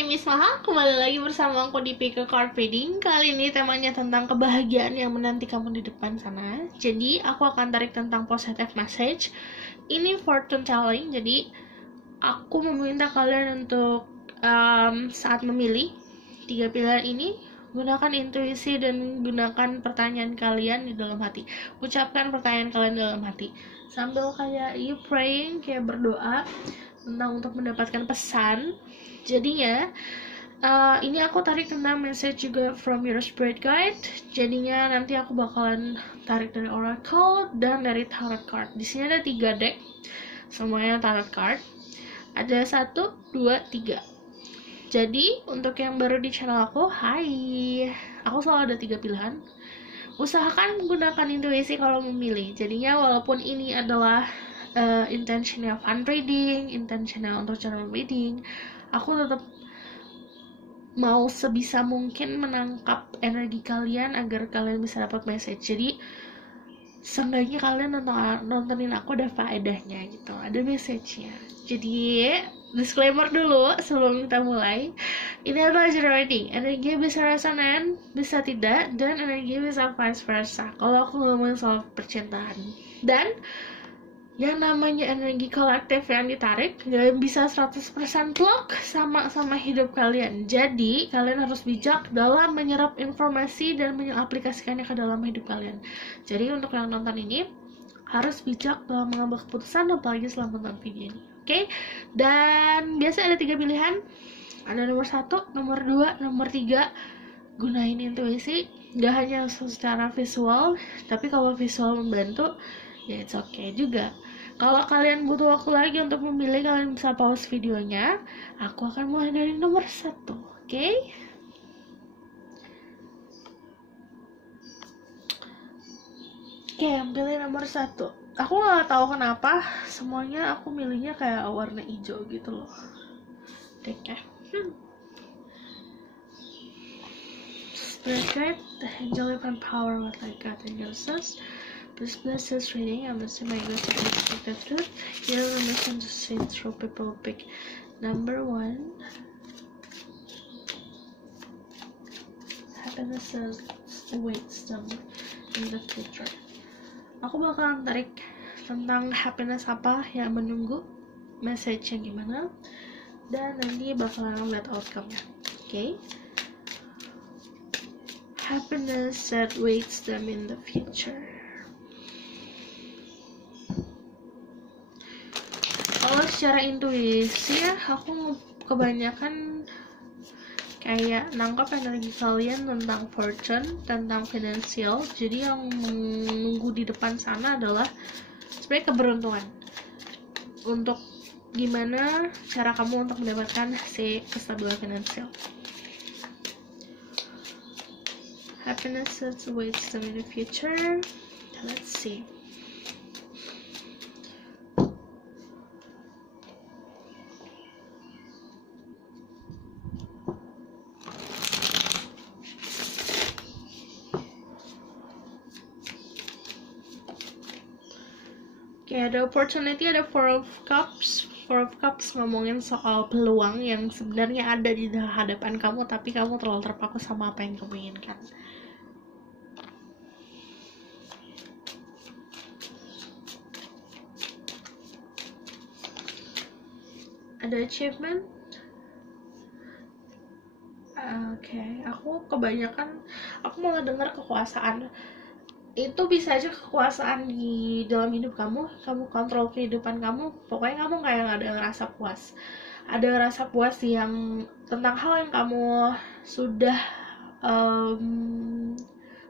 name is Maha. Kembali lagi bersama aku di Pick a Card Reading. Kali ini temanya tentang kebahagiaan yang menanti kamu di depan sana. Jadi aku akan tarik tentang positive message. Ini fortune telling. Jadi aku meminta kalian untuk saat memilih 3 pilihan ini, gunakan intuisi dan gunakan pertanyaan kalian di dalam hati. Ucapkan pertanyaan kalian di dalam hati sambil kayak you praying, kayak berdoa tentang untuk mendapatkan pesan. Jadinya ini aku tarik tentang message juga from your spirit guide. Jadinya nanti aku bakalan tarik dari oracle dan dari tarot card. Di sini ada 3 deck, semuanya tarot card. Ada 1, 2, 3. Jadi untuk yang baru di channel aku, hai, aku selalu ada 3 pilihan. Usahakan gunakan intuisi kalau memilih. Jadinya walaupun ini adalah intentionnya fun reading, intentionnya untuk channel reading, aku tetap mau sebisa mungkin menangkap energi kalian agar kalian bisa dapat message. Jadi seenggaknya kalian nontonin aku ada faedahnya gitu, ada message-nya. Jadi disclaimer dulu sebelum kita mulai, ini adalah general reading. Energi bisa resonan, bisa tidak, dan energi bisa vice versa kalau aku ngomong soal percintaan. Dan yang namanya energi kolektif yang ditarik gak bisa 100% plok sama hidup kalian. Jadi kalian harus bijak dalam menyerap informasi dan mengaplikasikannya ke dalam hidup kalian. Jadi untuk yang nonton ini harus bijak dalam mengambil keputusan, apalagi setelah menonton video ini. Oke? Dan biasa ada 3 pilihan. Ada nomor 1, nomor 2, nomor 3. Gunain intuisi, gak hanya secara visual, tapi kalau visual membantu ya it's okay juga. Kalau kalian butuh waktu lagi untuk memilih, kalian bisa pause videonya. Aku akan mulai dari nomor 1, oke? Oke, pilih nomor 1. Aku nggak tahu kenapa semuanya aku milihnya kayak warna hijau gitu loh. Deknya. Spirit guide, the angelic power, what I got in your sense. Please bless this reading. I'm assuming my God to speak the truth. Heal the mission to see through people. Pick number 1. Happiness awaits them in the future. Aku bakalan tarik tentang happiness apa yang menunggu, message yang gimana, dan nanti bakalan lihat outcome-nya. Okay? Happiness that waits them in the future. Kalau secara intuisi ya, aku kebanyakan kayak nangkap energi kalian tentang fortune, tentang financial. Jadi yang menunggu di depan sana adalah sebenarnya keberuntungan. Untuk gimana cara kamu untuk mendapatkan si kestabilan finansial. Happiness that waits them in the future. Let's see. Oke, ada opportunity, ada 4 of Cups. 4 of Cups ngomongin soal peluang yang sebenarnya ada di hadapan kamu, tapi kamu terlalu terpaku sama apa yang kamu inginkan. Ada achievement. Oke, aku kebanyakan malah dengar kekuasaan. Itu bisa aja kekuasaan di dalam hidup kamu kontrol kehidupan kamu. Pokoknya kamu kayak gak ada rasa puas. Ada rasa puas yang tentang hal yang kamu sudah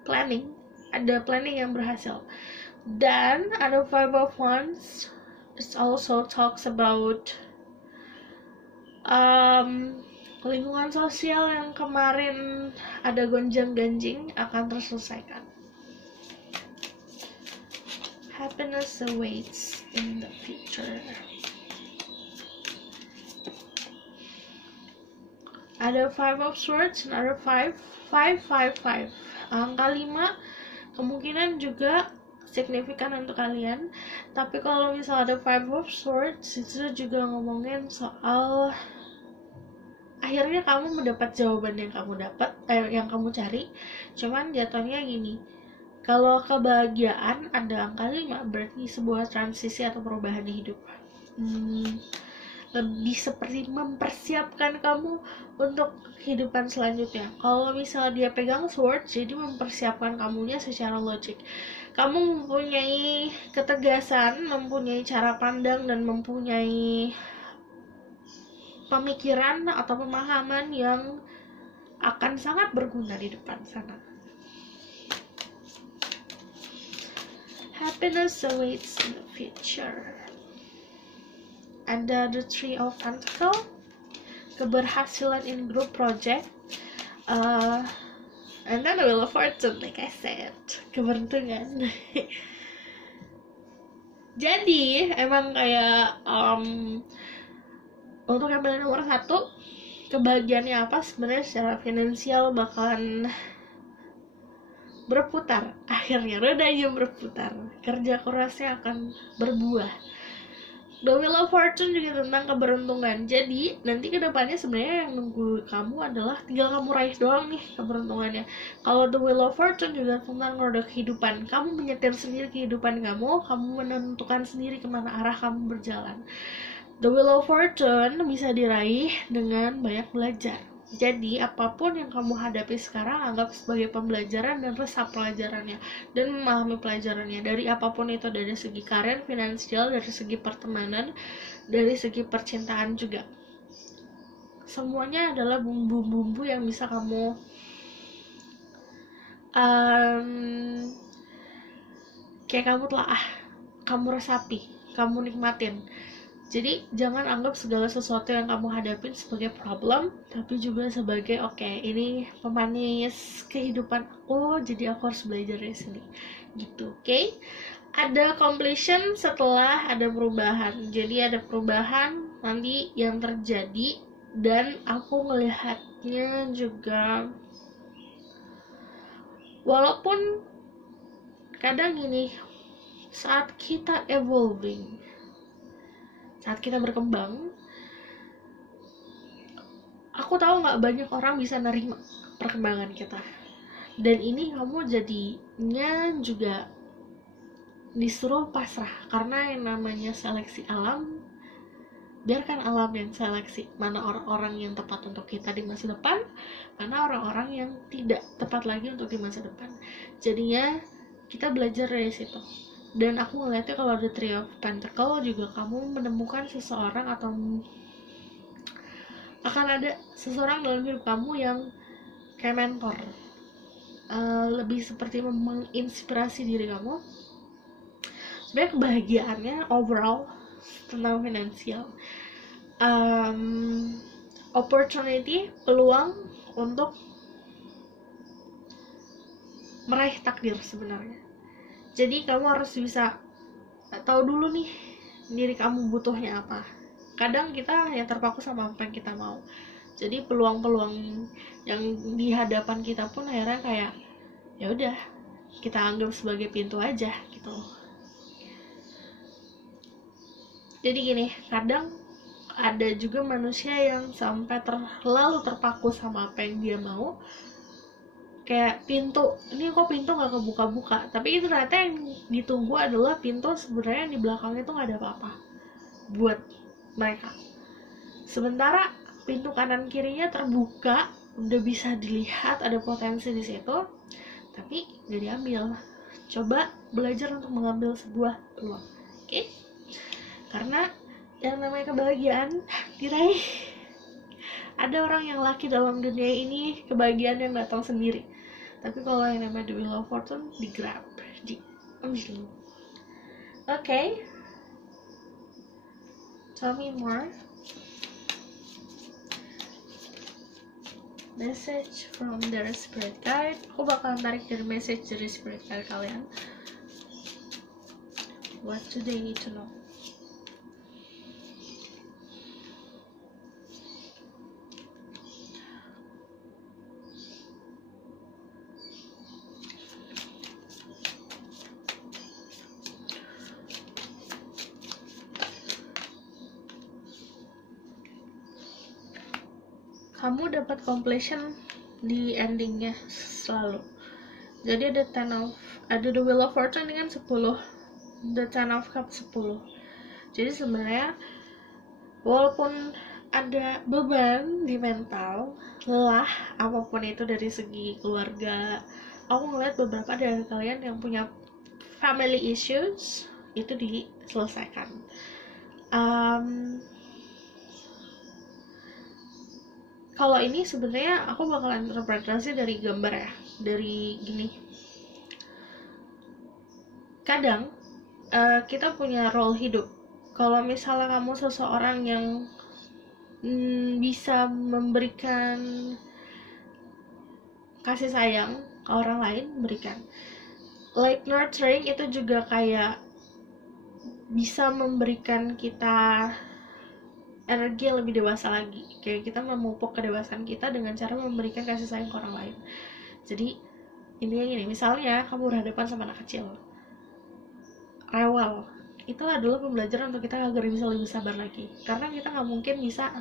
planning. Ada planning yang berhasil. Dan ada 5 of Wands. It also talks about lingkungan sosial yang kemarin ada gonjang-ganjing akan terselesaikan. Happiness awaits in the future. Ada 5 of Swords dan ada 5. Angka 5 kemungkinan juga signifikan untuk kalian. Tapi kalau misalnya ada 5 of Swords, itu juga ngomongin soal akhirnya kamu mendapat jawaban yang kamu cari. Cuman jatuhnya gini, kalau kebahagiaan ada angka 5, berarti sebuah transisi atau perubahan di hidup. Lebih seperti mempersiapkan kamu untuk kehidupan selanjutnya. Kalau misalnya dia pegang sword, jadi mempersiapkan kamunya secara logik. Kamu mempunyai ketegasan, mempunyai cara pandang, dan mempunyai pemikiran atau pemahaman yang akan sangat berguna di depan sana. Happiness awaits in the future. Ada the Three of Pentacles, keberhasilan in group project, and then the Wheel of Fortune, like I said, keberuntungan. Jadi emang kayak untuk yang nomor 1, kebahagiaannya apa sebenarnya secara finansial bakalan berputar. Akhirnya rodanya berputar, kerja kerasnya akan berbuah. The Wheel of Fortune juga tentang keberuntungan. Jadi nanti kedepannya sebenarnya yang nunggu kamu adalah tinggal kamu raih doang nih keberuntungannya. Kalau The Wheel of Fortune juga tentang roda kehidupan. Kamu menyetir sendiri kehidupan kamu menentukan sendiri kemana arah kamu berjalan. The Wheel of Fortune bisa diraih dengan banyak belajar. Jadi apapun yang kamu hadapi sekarang anggap sebagai pembelajaran dan resap pelajarannya dan memahami pelajarannya dari apapun itu, dari segi karir, finansial, dari segi pertemanan, dari segi percintaan juga. Semuanya adalah bumbu-bumbu yang bisa kamu kayak kamu telaah, kamu resapi, kamu nikmatin. Jadi jangan anggap segala sesuatu yang kamu hadapin sebagai problem, tapi juga sebagai ini pemanis kehidupan aku, jadi aku harus belajar dari sini gitu. Oke? Ada completion setelah ada perubahan. Jadi ada perubahan nanti yang terjadi, dan aku melihatnya juga walaupun kadang gini, saat kita evolving, saat kita berkembang, aku tahu nggak banyak orang bisa nerima perkembangan kita, dan ini kamu jadinya juga disuruh pasrah, karena yang namanya seleksi alam, biarkan alam yang seleksi mana orang-orang yang tepat untuk kita di masa depan, mana orang-orang yang tidak tepat lagi untuk di masa depan. Jadinya kita belajar dari situ. Dan aku ngeliatnya kalau ada Three of Pentacles juga kamu menemukan seseorang atau akan ada seseorang dalam hidup kamu yang kayak mentor, lebih seperti menginspirasi diri kamu. Sebenarnya kebahagiaannya overall tentang finansial, opportunity, peluang untuk meraih takdir sebenarnya. Jadi kamu harus bisa tahu dulu nih diri kamu butuhnya apa. Kadang kita yang terpaku sama apa yang kita mau. Jadi peluang-peluang yang di hadapan kita pun akhirnya kayak ya udah kita anggap sebagai pintu aja gitu. Jadi gini, kadang ada juga manusia yang sampai terlalu terpaku sama apa yang dia mau. Kayak pintu, ini kok pintu nggak kebuka-buka, tapi itu ternyata yang ditunggu adalah pintu sebenarnya di belakangnya tuh nggak ada apa-apa buat mereka. Sementara pintu kanan kirinya terbuka, udah bisa dilihat ada potensi di situ, tapi nggak diambil. Coba belajar untuk mengambil sebuah peluang, oke? Karena yang namanya kebahagiaan diraih. Ada orang yang laki dalam dunia ini kebahagiaan yang datang sendiri. Tapi kalau yang namanya The Wheel of Fortune digrab, diambil. Okay. Tell me more. Message from their spirit guide. Aku bakal tarik dari message dari spirit guide kalian. What do they need to know? kamu dapat completion di endingnya selalu. Jadi ada the Wheel of Fortune dengan 10, the Ten of Cups 10. Jadi sebenarnya walaupun ada beban di mental, lelah apapun itu dari segi keluarga, aku ngeliat beberapa dari kalian yang punya family issues itu diselesaikan. Kalau ini sebenarnya aku bakalan interpretasi dari gambar ya, dari gini. Kadang kita punya role hidup. Kalau misalnya kamu seseorang yang bisa memberikan kasih sayang ke orang lain, berikan. Like nurturing itu juga kayak bisa memberikan kita energi yang lebih dewasa lagi. Kayak kita memupuk kedewasaan kita dengan cara memberikan kasih sayang ke orang lain. Jadi intinya gini, misalnya kamu berhadapan sama anak kecil rewel, itu adalah pembelajaran untuk kita agar bisa lebih sabar lagi. Karena kita nggak mungkin bisa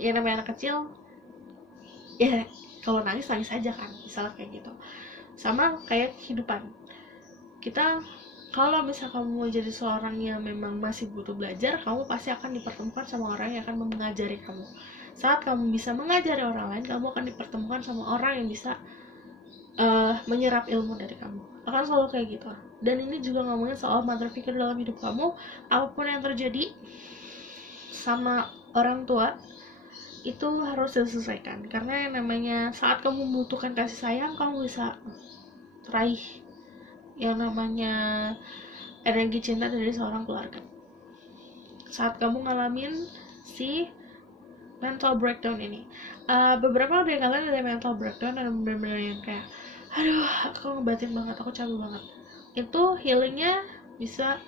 ya namanya anak kecil ya kalau nangis aja kan, misalnya kayak gitu. Sama kayak kehidupan kita, kalau misal kamu mau jadi seorang yang memang masih butuh belajar, kamu pasti akan dipertemukan sama orang yang akan mengajari kamu. Saat kamu bisa mengajari orang lain, kamu akan dipertemukan sama orang yang bisa menyerap ilmu dari kamu. Akan selalu kayak gitu. Dan ini juga ngomongin soal mother figure dalam hidup kamu. Apapun yang terjadi sama orang tua itu harus diselesaikan, karena yang namanya saat kamu membutuhkan kasih sayang, kamu bisa raih yang namanya energi cinta dari seorang keluarga. Saat kamu ngalamin si mental breakdown ini, beberapa dari kalian ada mental breakdown dan benar-benar yang kayak aduh aku ngebatin banget, aku capek banget. Itu healingnya bisa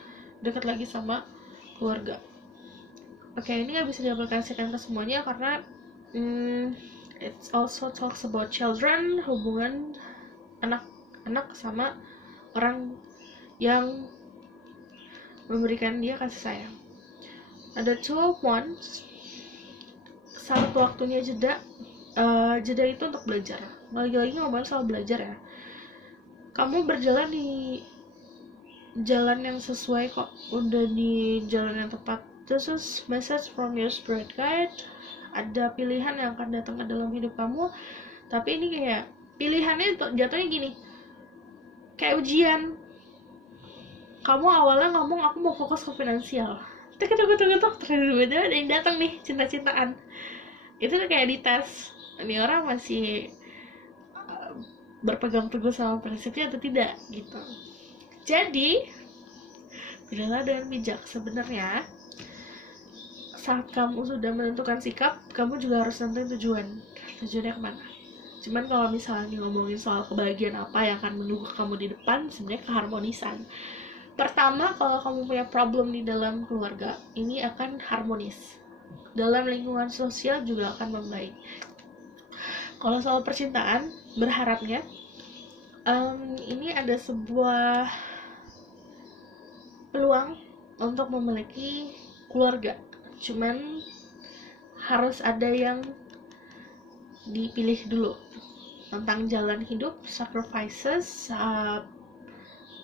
dekat lagi sama keluarga. Oke, ini gak bisa diaplikasikan ke semuanya karena it also talks about children, hubungan anak sama orang yang memberikan dia kasih sayang. Ada 2 points. Saat waktunya jeda itu untuk belajar. Lagi-lagi ngomongin soal belajar ya. Kamu berjalan di jalan yang sesuai kok, udah di jalan yang tepat. This is message from your spirit guide. Ada pilihan yang akan datang ke dalam hidup kamu, tapi ini kayak pilihannya jatuhnya gini, kayak ujian. Kamu awalnya ngomong aku mau fokus ke finansial, tiba-tiba ada yang datang nih, cinta-cintaan. Itu kayak dites, ini orang masih berpegang teguh sama prinsipnya atau tidak gitu. Jadi pilihlah dengan bijak. Sebenarnya saat kamu sudah menentukan sikap, kamu juga harus nentuin tujuannya kemana. Cuman kalau misalnya ngomongin soal kebahagiaan apa yang akan menunggu kamu di depan, sebenarnya keharmonisan. Pertama, kalau kamu punya problem di dalam keluarga, ini akan harmonis. Dalam lingkungan sosial juga akan membaik. Kalau soal percintaan, berharapnya ini ada sebuah peluang untuk memiliki keluarga. Cuman harus ada yang dipilih dulu tentang jalan hidup, sacrifices,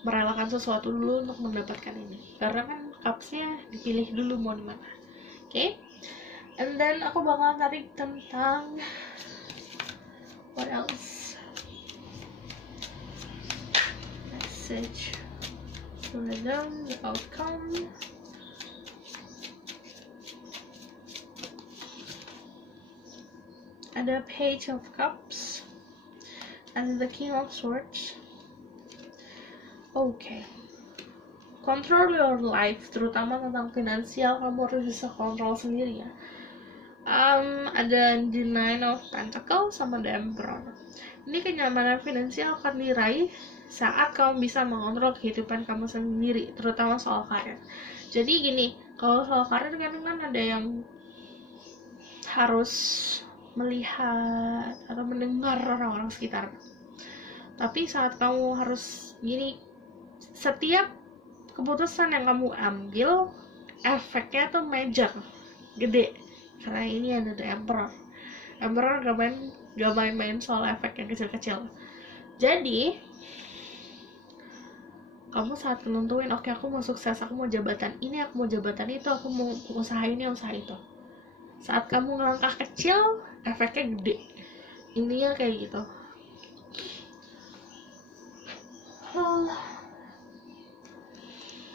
merelakan sesuatu dulu untuk mendapatkan ini. Karena kan cupsnya dipilih dulu mau di mana. Oke? And then aku bakal tarik tentang what else? Message. The outcome. Ada Page of Cups. And the King of Swords. Okay. Control your life, terutama tentang finansial, kamu harus bisa kontrol sendiri ya. Ada the Nine of Pentacles sama the Emperor. Ini kenyamanan finansial akan diraih saat kamu bisa mengontrol kehidupan kamu sendiri, terutama soal karir. Jadi gini, kalau soal karir kan ada yang harus melihat atau mendengar orang-orang sekitar. Tapi saat kamu harus gini, setiap keputusan yang kamu ambil efeknya tuh major, gede. Karena ini ada the Emperor. Emperor gak main-main soal efek yang kecil-kecil. Jadi kamu saat menentuin, oke, aku mau sukses, aku mau jabatan ini, aku mau jabatan itu, aku mau usaha ini, usaha itu. Saat kamu ngelangkah kecil, efeknya gede. Intinya kayak gitu.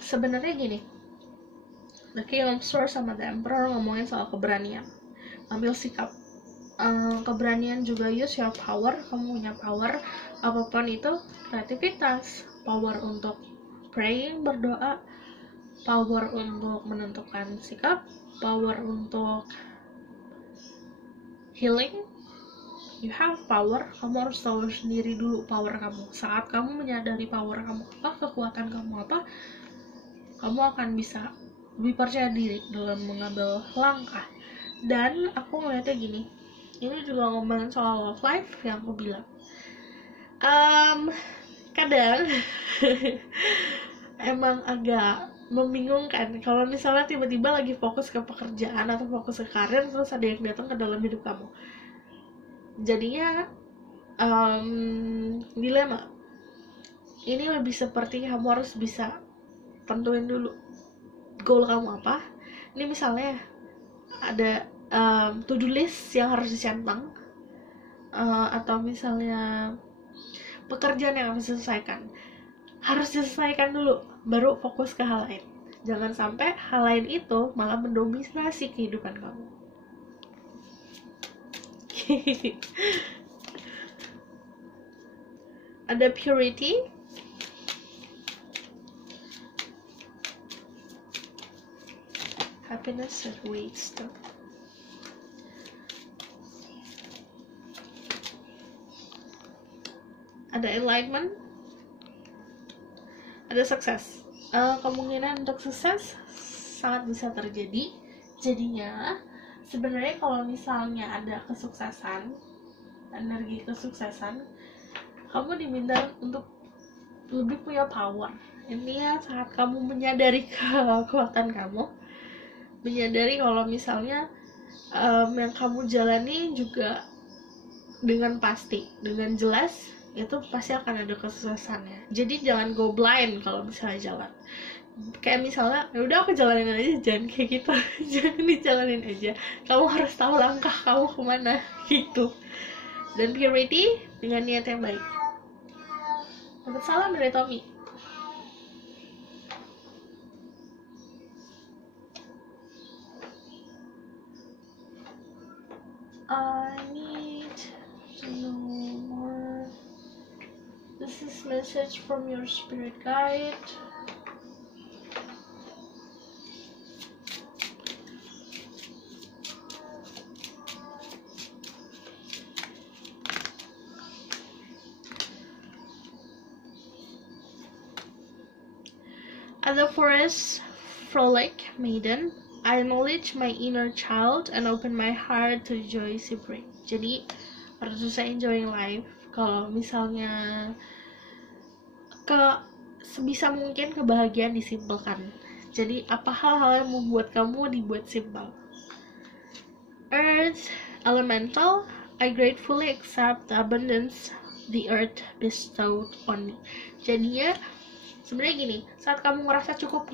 Sebenarnya gini, The King of Swords sama The Emperor ngomongin soal keberanian, ambil sikap. Keberanian juga, use your power. Kamu punya power apapun itu, kreativitas, power untuk praying, berdoa, power untuk menentukan sikap, power untuk healing. You have power. Kamu harus tahu sendiri dulu power kamu. Saat kamu menyadari power kamu apa, kekuatan kamu apa, kamu akan bisa lebih percaya diri dalam mengambil langkah. Dan aku ngeliatnya gini, ini juga ngomongin soal love life yang aku bilang. Kadang emang agak membingungkan kalau misalnya tiba-tiba lagi fokus ke pekerjaan atau fokus ke karir, terus ada yang datang ke dalam hidup kamu. Jadinya dilema. Ini lebih seperti kamu harus bisa tentuin dulu goal kamu apa. Ini misalnya ada to-do list yang harus dicentang, atau misalnya pekerjaan yang harus diselesaikan dulu, baru fokus ke hal lain. Jangan sampai hal lain itu malah mendominasi kehidupan kamu. Ada purity, happiness that waits though. Ada enlightenment, ada sukses. Kemungkinan untuk sukses sangat bisa terjadi. Jadinya sebenarnya kalau misalnya ada kesuksesan, energi kesuksesan, kamu diminta untuk lebih punya power. Intinya saat kamu menyadari kekuatan kamu, menyadari kalau misalnya yang kamu jalani juga dengan pasti, dengan jelas, itu pasti akan ada kesuksesannya. Jadi jangan go blind kalau misalnya jalan. Kayak misalnya, ya udah aku jalanin aja, jangan kayak gitu. Jangan dijalanin aja. Kamu harus tahu langkah kamu kemana gitu. Dan purity dengan niat yang baik. Dapat salam dari Tommy. I need to know more. This is message from your spirit guide. At the forest frolic maiden, I acknowledge my inner child and open my heart to joy she brings. Jadi harus bisa enjoying life. Kalau misalnya sebisa mungkin kebahagiaan disimpelkan. Jadi apa hal-hal yang membuat kamu dibuat simpel. Earth elemental, I gratefully accept the abundance the earth bestowed on me. Jadinya sebenarnya gini, saat kamu ngerasa cukup,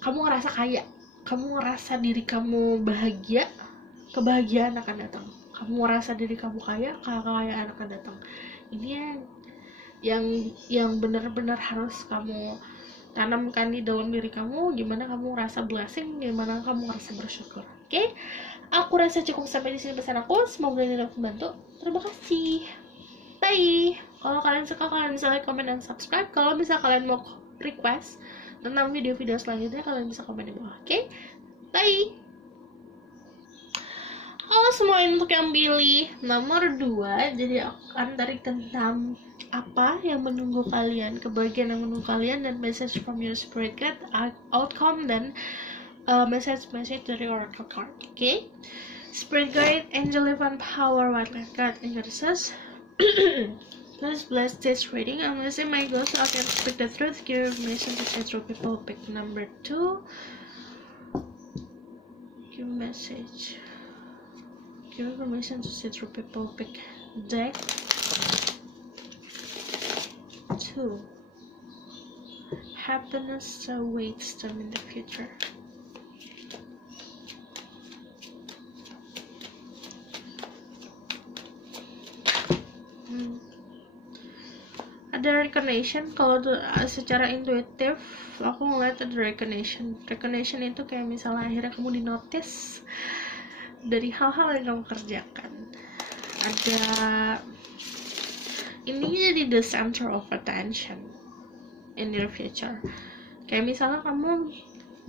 kamu ngerasa kaya, kamu ngerasa diri kamu bahagia, kebahagiaan akan datang. Kamu ngerasa diri kamu kaya, kekayaan akan datang. Ini yang benar-benar harus kamu tanamkan di dalam diri kamu. Gimana kamu ngerasa blessing, gimana kamu ngerasa bersyukur. Oke? Aku rasa cukup sampai di sini pesan aku. Semoga ini dapat membantu. Terima kasih. Bye. Kalau kalian suka, kalian bisa like, comment, dan subscribe. Kalau bisa kalian mau request tentang video-video selanjutnya, kalian bisa komen di bawah. Oke? Bye. Halo semua, untuk yang pilih nomor 2, jadi aku akan tarik tentang apa yang menunggu kalian, kebahagiaan yang menunggu kalian, dan message from your spirit guide, outcome, dan message dari oracle card. Okay? Spirit guide, angel event power, white light guide, and goddesses. Please bless this reading. I'm listening my goals so I can speak the truth, give information to central people. Pick number 2. Give message. Give me permission to see through people. Pick deck 2. Happiness awaits them in the future. Ada recognition. Kalau secara intuitif aku ngeliat ada recognition itu kayak misalnya akhirnya kamu dinotis dari hal-hal yang kamu kerjakan. Ada ini jadi the center of attention in your future. Kayak misalnya kamu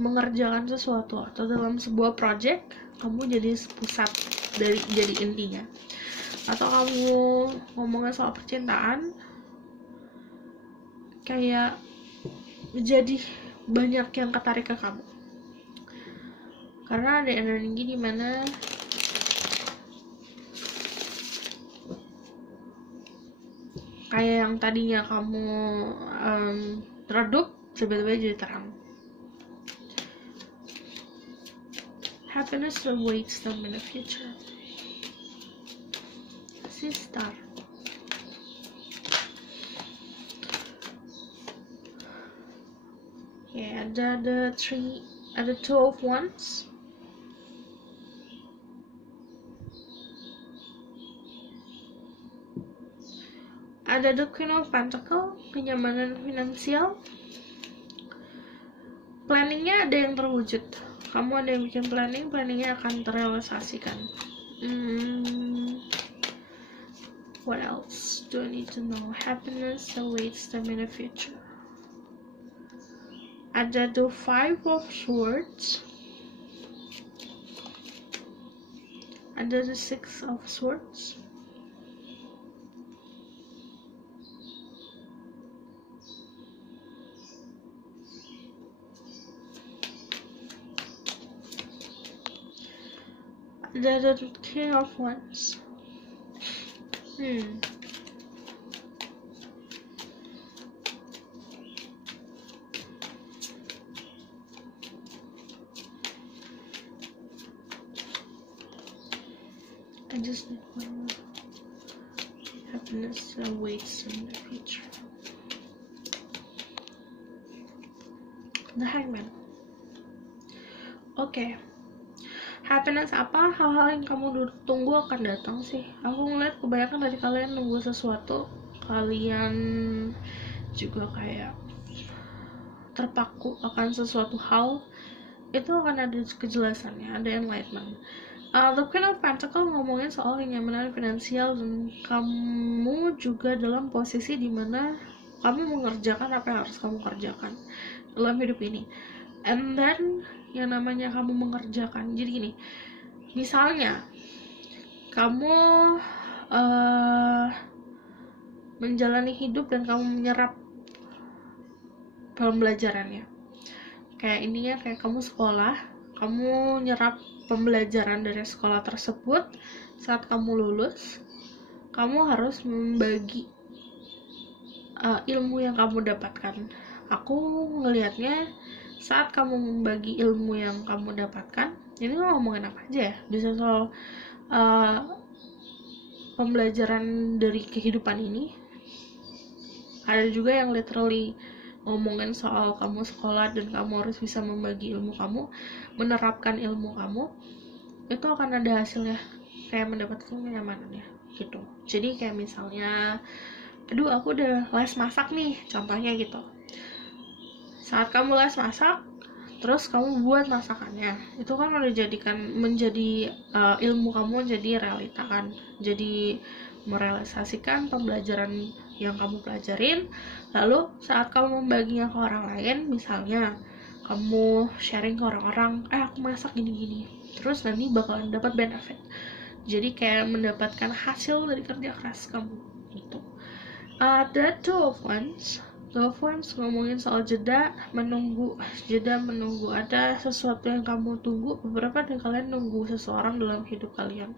mengerjakan sesuatu atau dalam sebuah project kamu jadi pusat dari, jadi intinya. Atau kamu ngomongin soal percintaan, kayak jadi banyak yang ketarik ke kamu karena ada energi dimana kayak yang tadinya kamu redup tiba-tiba jadi terang. Happiness awaits them in the future. Sister. Yeah, ada 2 of Wands. Ada the Queen of Pentacles, kenyamanan finansial. Planningnya ada yang terwujud. Kamu ada yang bikin planningnya akan terrealisasikan. What else do I need to know? Happiness awaits them in the future. Ada the 5 of Swords. Ada the 6 of Swords. Ada the King of Wands. I just need one more. Happiness awaits in the future. The Hangman. Oke. Happiness apa? Hal-hal yang kamu tunggu akan datang sih. Aku ngeliat kebanyakan dari kalian nunggu sesuatu. Kalian juga kayak terpaku akan sesuatu hal. Itu akan ada kejelasannya, ada enlightenment. The Queen of Pentacles ngomongin soal kenyamanan finansial dan kamu juga dalam posisi dimana kamu mengerjakan apa yang harus kamu kerjakan dalam hidup ini. And then yang namanya kamu mengerjakan, jadi gini, misalnya kamu menjalani hidup dan kamu menyerap pembelajarannya. Kayak ininya, kayak kamu sekolah, kamu nyerap pembelajaran dari sekolah tersebut. Saat kamu lulus, kamu harus membagi ilmu yang kamu dapatkan. Aku ngelihatnya saat kamu membagi ilmu yang kamu dapatkan, ini ngomongin apa aja ya, bisa soal pembelajaran dari kehidupan ini. Ada juga yang literally ngomongin soal kamu sekolah dan kamu harus bisa membagi ilmu kamu, menerapkan ilmu kamu, itu akan ada hasilnya, kayak mendapatkan kenyamanannya gitu. Jadi kayak misalnya, aduh aku udah les masak nih, contohnya gitu. Saat kamu les masak, terus kamu buat masakannya, itu kan udah menjadi ilmu kamu jadi realita kan, jadi merealisasikan pembelajaran yang kamu pelajarin. Lalu saat kamu membaginya ke orang lain, misalnya kamu sharing ke orang-orang, aku masak gini-gini, terus nanti bakalan dapat benefit, jadi kayak mendapatkan hasil dari kerja keras kamu gitu. Ada Two of Wands ngomongin soal jeda menunggu. Ada sesuatu yang kamu tunggu. Beberapa dari kalian nunggu seseorang dalam hidup kalian.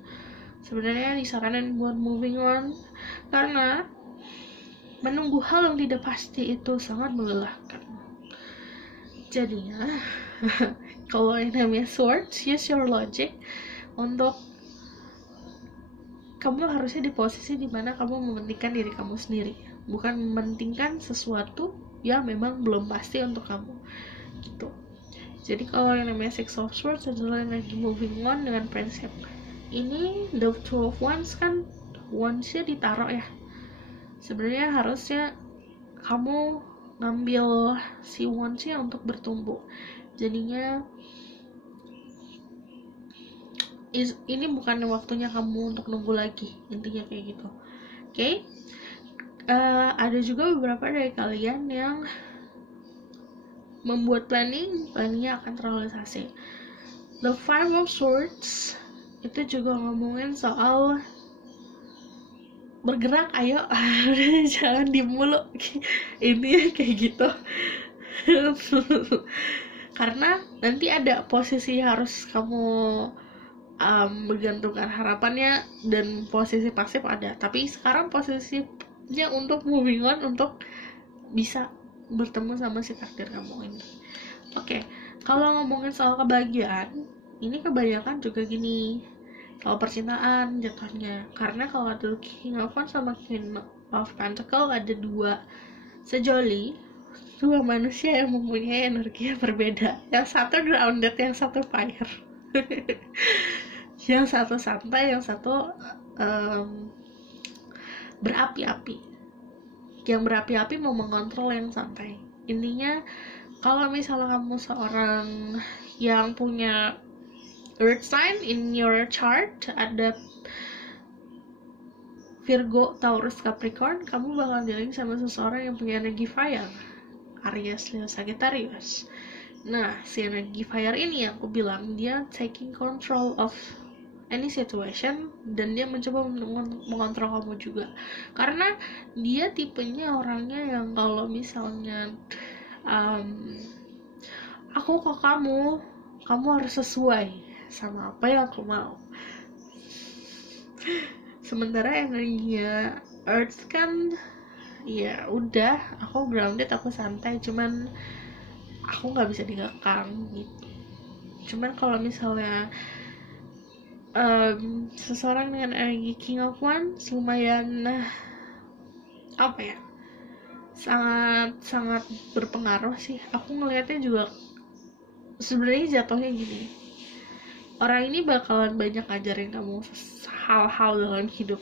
Sebenarnya disaranin buat moving on, karena menunggu hal yang tidak pasti itu sangat melelahkan. Jadinya kalau yang namanya Swords, use your logic untuk kamu harusnya di posisi dimana kamu mementingkan diri kamu sendiri, bukan mementingkan sesuatu yang memang belum pasti untuk kamu gitu. Jadi kalau yang namanya Six of Swords adalah yang lagi moving on dengan prinsip ini. The Two of Wands kan wands-nya ditaruh ya, sebenarnya harusnya kamu ngambil si wands-nya untuk bertumbuh. Jadinya ini bukan waktunya kamu untuk nunggu lagi, intinya kayak gitu. Oke? Ada juga beberapa dari kalian yang membuat planningnya akan terrealisasi. The Five of Swords itu juga ngomongin soal bergerak, ayo jangan diem mulu. Ini kayak gitu. Karena nanti ada posisi harus kamu menggantungkan harapannya, dan posisi pasif ada. Tapi sekarang posisinya untuk moving on, untuk bisa bertemu sama si takdir kamu ini. Oke, kalau ngomongin soal kebahagiaan, ini kebanyakan juga gini, soal percintaan jatuhnya. Karena kalau ada King of Wands sama Queen of Pentacles, ada dua sejoli, dua manusia yang mempunyai energi yang berbeda. Yang satu grounded, yang satu fire. Yang satu santai, yang satu berapi-api. Yang berapi-api mau mengontrol yang santai. Intinya kalau misalnya kamu seorang yang punya earth sign in your chart, ada Virgo, Taurus, Capricorn, kamu bakal dealing sama seseorang yang punya energi fire, Aries, Leo, Sagittarius. Nah, si energi fire ini yang aku bilang, dia taking control of any situation, dan dia mencoba mengontrol kamu juga. Karena dia tipenya orangnya yang kalau misalnya aku ke kamu harus sesuai sama apa yang aku mau. Sementara energinya Earth kan ya udah, aku grounded, aku santai, cuman aku nggak bisa dikekang gitu. Cuman kalau misalnya seseorang dengan energi King of Wands lumayan apa ya, sangat berpengaruh sih. Aku ngelihatnya juga sebenarnya jatuhnya gini, orang ini bakalan banyak ngajarin kamu hal-hal dalam hidup.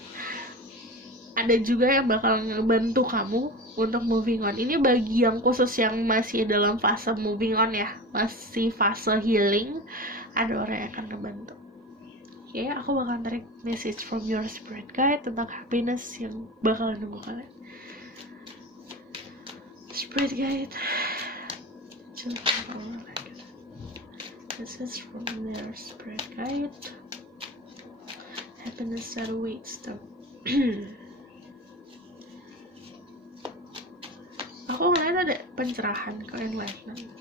Ada juga yang bakal ngebantu kamu untuk moving on. Ini bagi yang khusus yang masih dalam fase moving on ya, masih fase healing, ada orang yang akan ngebantu. Oke, aku bakal tarik message from your spirit guide tentang happiness yang bakalan nunggu kalian. Spirit guide, this is from their spirit guide. Happiness that awaits them. Aku ngeliat ada pencerahan ke enlightenment.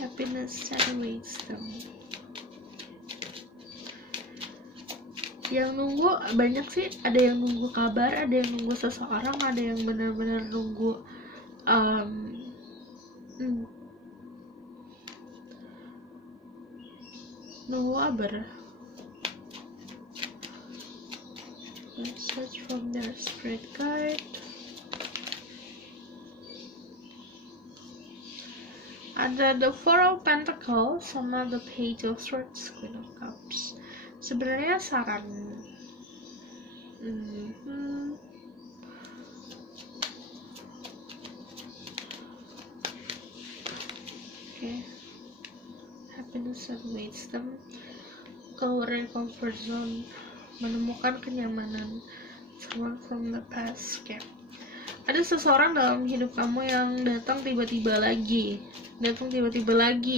Happiness that awaits them. Yang nunggu banyak sih, ada yang nunggu kabar, ada yang nunggu seseorang, ada yang benar-benar nunggu nunggu kabar. Message from their spirit guide. Ada the Four of Pentacles sama the Page of Swords, Queen of Cups. Sebenarnya saran happiness that awaits them. Keluar dari comfort zone, menemukan kenyamanan. Someone from the past. Ada seseorang dalam hidup kamu yang datang tiba-tiba lagi,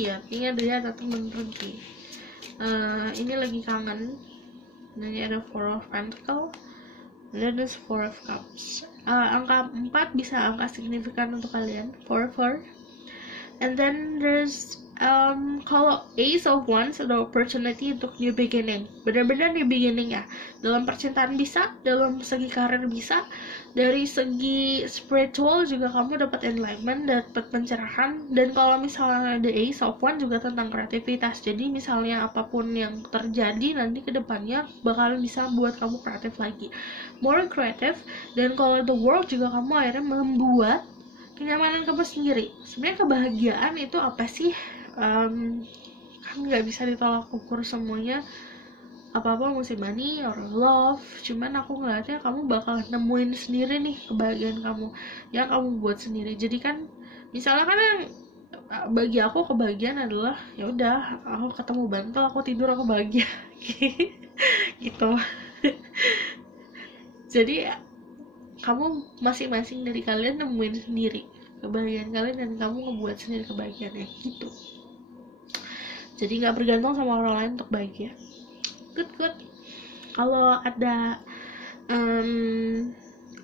artinya dia datang dan pergi. Ini lagi kangen. Dan ini ada Four of Pentacles, dan ada Four of Cups. Angka 4 bisa angka signifikan untuk kalian, 4. And then there's Kalau Ace of Wands ada opportunity untuk new beginning, benar-benar new beginning ya. Dalam percintaan bisa, dalam segi karir bisa, dari segi spiritual juga kamu dapat enlightenment, dapat pencerahan. Dan kalau misalnya ada Ace of Wands juga tentang kreativitas. Jadi misalnya apapun yang terjadi nanti ke depannya bakalan bisa buat kamu kreatif lagi, more kreatif. Dan kalau the world juga kamu akhirnya membuat kenyamanan kamu sendiri. Sebenarnya kebahagiaan itu apa sih? Kan nggak bisa ditolak ukur semuanya, apa-apa mesti money or love. Cuman aku ngeliatnya kamu bakal nemuin sendiri nih kebahagiaan kamu yang kamu buat sendiri. Jadi kan misalnya kan yang bagi aku kebahagiaan adalah ya udah aku ketemu bantal, aku tidur, aku bahagia gitu. Jadi kamu masing-masing dari kalian nemuin sendiri kebahagiaan kalian dan kamu ngebuat sendiri kebahagiaannya gitu. Jadi nggak bergantung sama orang lain untuk bahagia. Good. Kalau ada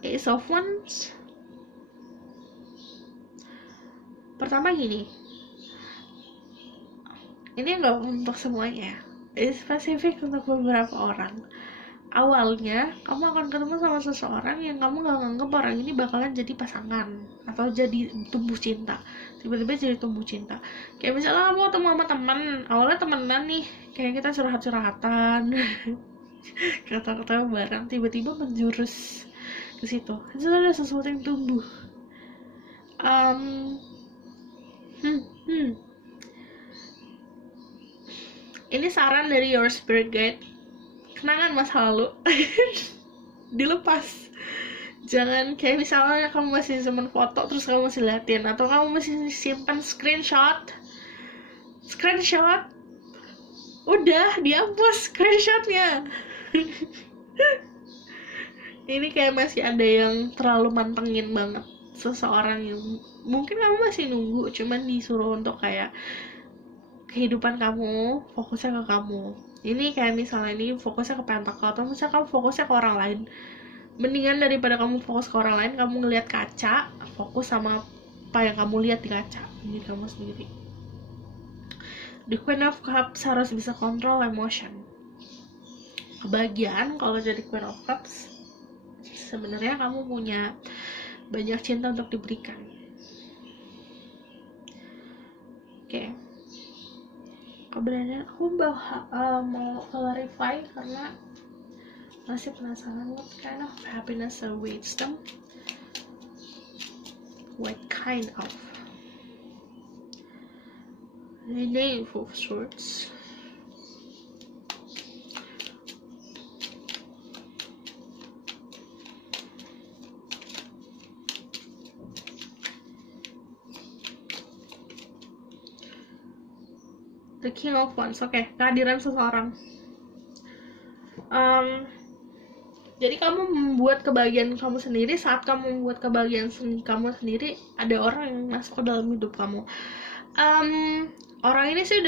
Ace of Wands, pertama gini, ini nggak untuk semuanya, ini spesifik untuk beberapa orang. Awalnya kamu akan ketemu sama seseorang yang kamu gak nganggep orang ini bakalan jadi pasangan atau jadi tumbuh cinta. Tiba-tiba jadi tumbuh cinta. Kayak misalnya kamu ketemu sama teman, awalnya temenan nih, kayak kita curhat-curhatan kata-kata bareng, tiba-tiba menjurus ke situ. Itu ada sesuatu yang tumbuh. Ini saran dari your spirit guide. Kenangan masa lalu dilepas. Jangan kayak misalnya kamu masih simpen foto terus kamu masih liatin, atau kamu masih simpan screenshot, udah dihapus screenshotnya. Ini kayak masih ada yang terlalu mantengin banget seseorang yang mungkin kamu masih nunggu, cuman disuruh untuk kayak kehidupan kamu fokusnya ke kamu. Ini kayak misalnya ini fokusnya ke pentakel, atau misalnya kamu fokusnya ke orang lain. Mendingan daripada kamu fokus ke orang lain, kamu ngeliat kaca, fokus sama apa yang kamu lihat di kaca, diri kamu sendiri. The Queen of Cups harus bisa kontrol emotion. Kebahagiaan kalau jadi Queen of Cups, sebenarnya kamu punya banyak cinta untuk diberikan. Oke. Kebenaran aku mau clarify karena masih penasaran what kind of happiness awaits them. What kind of the Knave of Swords. The King of Wands. Oke, kehadiran seseorang. Jadi kamu membuat kebahagiaan kamu sendiri. Saat kamu membuat kebahagiaan kamu sendiri, ada orang yang masuk ke dalam hidup kamu. Orang ini sih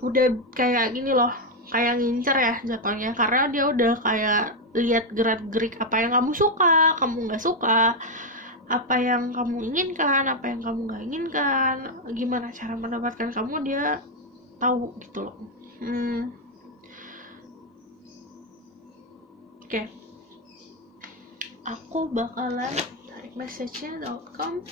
udah kayak gini loh, kayak ngincer ya jatuhnya, karena dia udah kayak lihat gerak-gerik apa yang kamu suka, kamu nggak suka, apa yang kamu inginkan, apa yang kamu nggak inginkan, gimana cara mendapatkan kamu, dia tahu gitu loh. Oke. Aku bakalan tarik message-nya, the outcome.